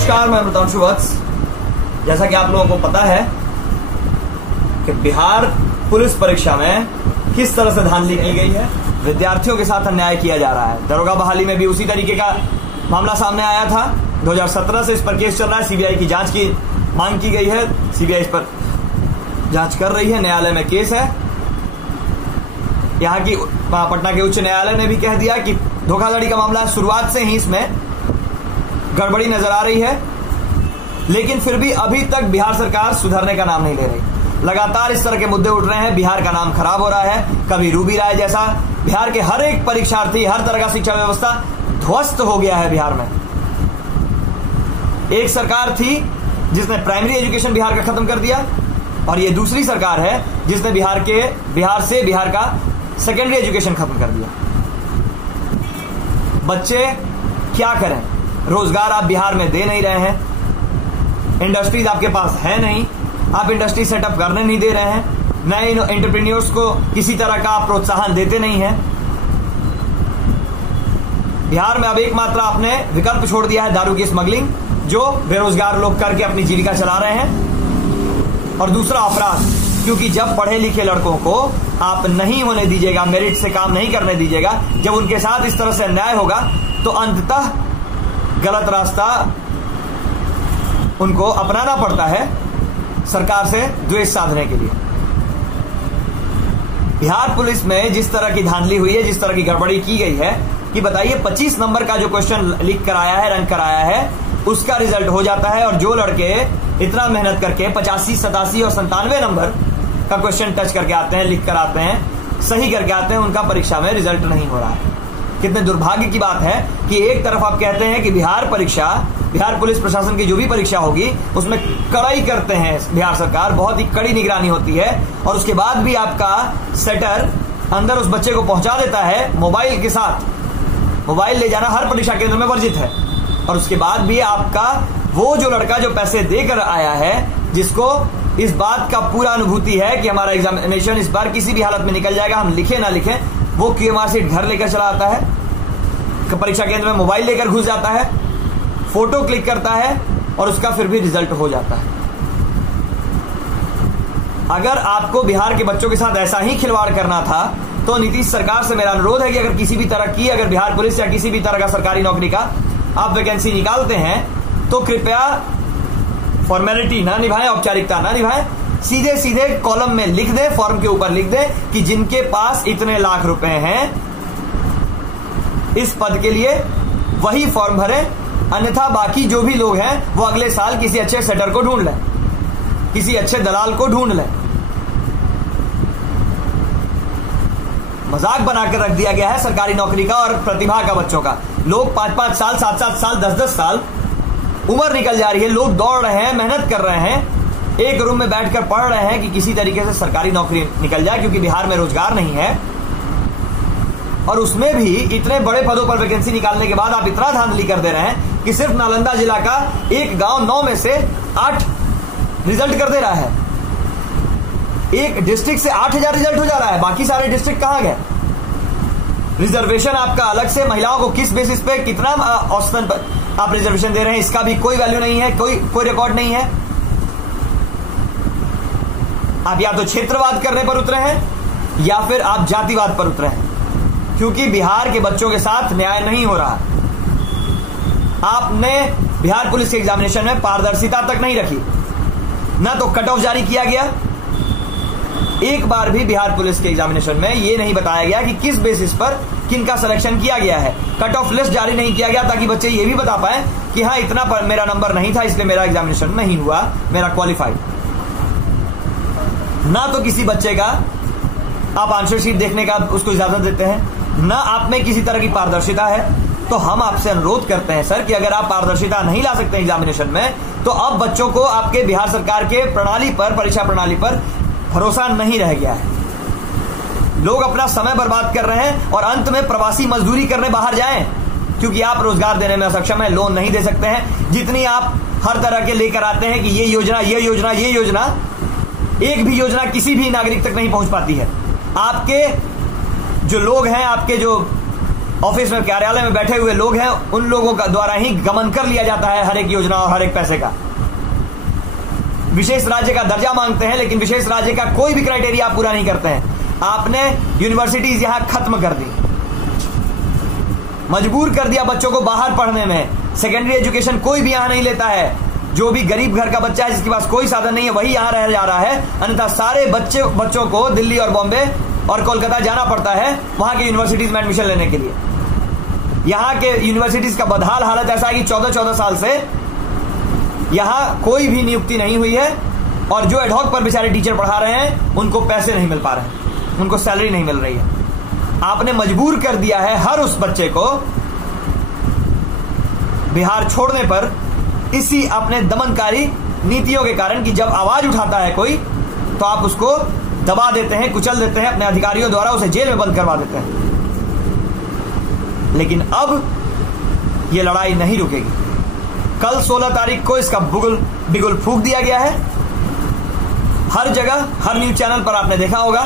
नमस्कार, मैं अमृतांशु वत्स। जैसा कि आप लोगों को पता है कि बिहार पुलिस परीक्षा में किस तरह से धांधली की गई है, विद्यार्थियों के साथ अन्याय किया जा रहा है। दरोगा बहाली में भी उसी तरीके का मामला सामने आया था। 2017 से इस पर केस चल रहा है। सीबीआई की जांच की मांग की गई है। सीबीआई इस पर जांच कर रही है। न्यायालय में केस है। यहाँ की पटना के उच्च न्यायालय ने भी कह दिया कि धोखाधड़ी का मामला शुरुआत से ही इसमें गड़बड़ी नजर आ रही है, लेकिन फिर भी अभी तक बिहार सरकार सुधरने का नाम नहीं ले रही। लगातार इस तरह के मुद्दे उठ रहे हैं। बिहार का नाम खराब हो रहा है। कभी रूबी राय जैसा बिहार के हर एक परीक्षार्थी, हर तरह का शिक्षा व्यवस्था ध्वस्त हो गया है बिहार में। एक सरकार थी जिसने प्राइमरी एजुकेशन बिहार का खत्म कर दिया, और ये दूसरी सरकार है जिसने बिहार का सेकेंडरी एजुकेशन खत्म कर दिया। बच्चे क्या करें? रोजगार आप बिहार में दे नहीं रहे हैं। इंडस्ट्रीज आपके पास है नहीं। आप इंडस्ट्री सेटअप करने नहीं दे रहे हैं। नए एंटरप्रेन्योर्स को किसी तरह का आप प्रोत्साहन देते नहीं हैं। बिहार में अब एकमात्र आपने विकल्प छोड़ दिया है दारू की स्मगलिंग, जो बेरोजगार लोग करके अपनी जीविका चला रहे हैं। और दूसरा अपराध, क्योंकि जब पढ़े लिखे लड़कों को आप नहीं होने दीजिएगा, मेरिट से काम नहीं करने दीजिएगा, जब उनके साथ इस तरह से अन्याय होगा, तो अंततः गलत रास्ता उनको अपनाना पड़ता है सरकार से द्वेष साधने के लिए। बिहार पुलिस में जिस तरह की धांधली हुई है, जिस तरह की गड़बड़ी की गई है, कि बताइए 25 नंबर का जो क्वेश्चन लिख कर आया है, रन कराया है, उसका रिजल्ट हो जाता है, और जो लड़के इतना मेहनत करके 85, 87 और 97 नंबर का क्वेश्चन टच करके आते हैं, लिख कर आते हैं, सही करके आते हैं, उनका परीक्षा में रिजल्ट नहीं हो रहा है। कितने दुर्भाग्य की बात है कि एक तरफ आप कहते हैं कि बिहार पुलिस प्रशासन की जो भी परीक्षा होगी उसमें कड़ाई करते हैं बिहार सरकार, बहुत ही कड़ी निगरानी होती है, और उसके बाद भी आपका सेटर अंदर उस बच्चे को पहुंचा देता है मोबाइल के साथ। मोबाइल ले जाना हर परीक्षा केंद्र में वर्जित है, और उसके बाद भी आपका वो जो लड़का जो पैसे देकर आया है, जिसको इस बात का पूरा अनुभूति है कि हमारा एग्जामिनेशन इस बार किसी भी हालत में निकल जाएगा, हम लिखे ना लिखें, वो क्यूएमआर सीट घर लेकर चला आता है, परीक्षा केंद्र में मोबाइल लेकर घुस जाता है, फोटो क्लिक करता है, और उसका फिर भी रिजल्ट हो जाता है। अगर आपको बिहार के बच्चों के साथ ऐसा ही खिलवाड़ करना था, तो नीतीश सरकार से मेरा अनुरोध है कि अगर किसी भी तरह की, अगर बिहार पुलिस या किसी भी तरह का सरकारी नौकरी का आप वैकेंसी निकालते हैं, तो कृपया फॉर्मेलिटी ना निभाएं, औपचारिकता ना निभाएं। सीधे सीधे कॉलम में लिख दे, फॉर्म के ऊपर लिख दे कि जिनके पास इतने लाख रुपए हैं इस पद के लिए, वही फॉर्म भरें, अन्यथा बाकी जो भी लोग हैं वो अगले साल किसी अच्छे सेटर को ढूंढ लें, किसी अच्छे दलाल को ढूंढ लें। मजाक बनाकर रख दिया गया है सरकारी नौकरी का और प्रतिभा का बच्चों का। लोग 5-5 साल, 7-7 साल, 10-10 साल उम्र निकल जा रही है, लोग दौड़ रहे हैं, मेहनत कर रहे हैं, एक रूम में बैठकर पढ़ रहे हैं कि किसी तरीके से सरकारी नौकरी निकल जाए, क्योंकि बिहार में रोजगार नहीं है। और उसमें भी इतने बड़े पदों पर वैकेंसी निकालने के बाद आप इतना धांधली कर दे रहे हैं कि सिर्फ नालंदा जिला का एक गांव 9 में से 8 रिजल्ट कर दे रहा है। एक डिस्ट्रिक्ट से 8000 रिजल्ट हो जा रहा है, बाकी सारे डिस्ट्रिक्ट कहां गए? रिजर्वेशन आपका अलग से, महिलाओं को किस बेसिस पे कितना औसतन पर आप रिजर्वेशन दे रहे हैं, इसका भी कोई वैल्यू नहीं है, कोई रिकॉर्ड नहीं है। आप या तो क्षेत्रवाद करने पर उतरे हैं या फिर आप जातिवाद पर उतरे हैं, क्योंकि बिहार के बच्चों के साथ न्याय नहीं हो रहा। आपने बिहार पुलिस के एग्जामिनेशन में पारदर्शिता तक नहीं रखी, ना तो कट ऑफ जारी किया गया। एक बार भी बिहार पुलिस के एग्जामिनेशन में यह नहीं बताया गया कि किस बेसिस पर किनका सिलेक्शन किया गया है। कट ऑफ लिस्ट जारी नहीं किया गया ताकि बच्चे ये भी बता पाए कि हाँ, इतना पर मेरा नंबर नहीं था, इसलिए मेरा एग्जामिनेशन नहीं हुआ, मेरा क्वालिफाइड। ना तो किसी बच्चे का आप आंसर शीट देखने का उसको इजाजत देते हैं, ना आप में किसी तरह की पारदर्शिता है। तो हम आपसे अनुरोध करते हैं सर कि अगर आप पारदर्शिता नहीं ला सकते एग्जामिनेशन में, तो अब बच्चों को आपके बिहार सरकार के प्रणाली पर, परीक्षा प्रणाली पर भरोसा नहीं रह गया है। लोग अपना समय बर्बाद कर रहे हैं और अंत में प्रवासी मजदूरी करने बाहर जाएं, क्योंकि आप रोजगार देने में असक्षम है, लोन नहीं दे सकते हैं। जितनी आप हर तरह के लेकर आते हैं कि ये योजना, ये योजना, ये योजना, एक भी योजना किसी भी नागरिक तक नहीं पहुंच पाती है। आपके जो लोग हैं, आपके जो ऑफिस में, कार्यालय में बैठे हुए लोग हैं, उन लोगों का द्वारा ही गमन कर लिया जाता है हर एक योजना और हर एक पैसे का। विशेष राज्य का दर्जा मांगते हैं, लेकिन विशेष राज्य का कोई भी क्राइटेरिया आप पूरा नहीं करते हैं। आपने यूनिवर्सिटीज यहां खत्म कर दी, मजबूर कर दिया बच्चों को बाहर पढ़ने में। सेकेंडरी एजुकेशन कोई भी यहां नहीं लेता है। जो भी गरीब घर का बच्चा है, जिसके पास कोई साधन नहीं है, वही यहां रह जा रहा है। अन्यथा सारे बच्चों को दिल्ली और बॉम्बे और कोलकाता जाना पड़ता है वहां के यूनिवर्सिटीज में एडमिशन लेने के लिए। यहां के यूनिवर्सिटीज का बदहाल हालत ऐसा है कि 14-14 साल से यहां कोई भी नियुक्ति नहीं हुई है, और जो एडहॉक पर बेचारे टीचर पढ़ा रहे हैं उनको पैसे नहीं मिल पा रहे हैं, उनको सैलरी नहीं मिल रही है। आपने मजबूर कर दिया है हर उस बच्चे को बिहार छोड़ने पर, इसी अपने दमनकारी नीतियों के कारण कि जब आवाज उठाता है कोई तो आप उसको दबा देते हैं, कुचल देते हैं, अपने अधिकारियों द्वारा उसे जेल में बंद करवा देते हैं। लेकिन अब यह लड़ाई नहीं रुकेगी। कल 16 तारीख को इसका बिगुल फूंक दिया गया है। हर जगह, हर न्यूज चैनल पर आपने देखा होगा,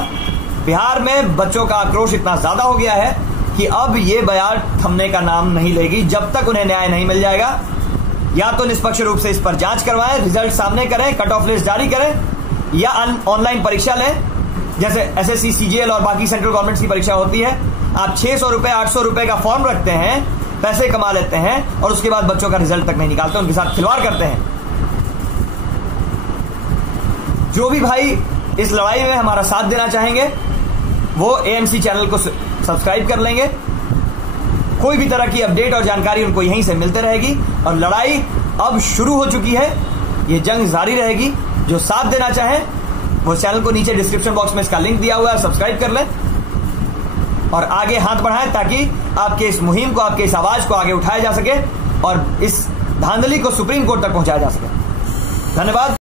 बिहार में बच्चों का आक्रोश इतना ज्यादा हो गया है कि अब ये बयार थमने का नाम नहीं लेगी जब तक उन्हें न्याय नहीं मिल जाएगा। या तो निष्पक्ष रूप से इस पर जांच करवाएं, रिजल्ट सामने करें, कट ऑफ लिस्ट जारी करें, या ऑनलाइन परीक्षा लें, जैसे एसएससी, सीजीएल और बाकी सेंट्रल गवर्नमेंट की परीक्षा होती है। आप 600 रुपए, 800 रुपए का फॉर्म रखते हैं, पैसे कमा लेते हैं और उसके बाद बच्चों का रिजल्ट तक नहीं निकालते, उनके साथ खिलवाड़ करते हैं। जो भी भाई इस लड़ाई में हमारा साथ देना चाहेंगे वो एएमसी चैनल को सब्सक्राइब कर लेंगे। कोई भी तरह की अपडेट और जानकारी उनको यहीं से मिलते रहेगी, और लड़ाई अब शुरू हो चुकी है, ये जंग जारी रहेगी। जो साथ देना चाहे वो चैनल को नीचे डिस्क्रिप्शन बॉक्स में इसका लिंक दिया हुआ है, सब्सक्राइब कर लें और आगे हाथ बढ़ाएं ताकि आपके इस मुहिम को, आपके इस आवाज को आगे उठाया जा सके और इस धांधली को सुप्रीम कोर्ट तक पहुंचाया जा सके। धन्यवाद।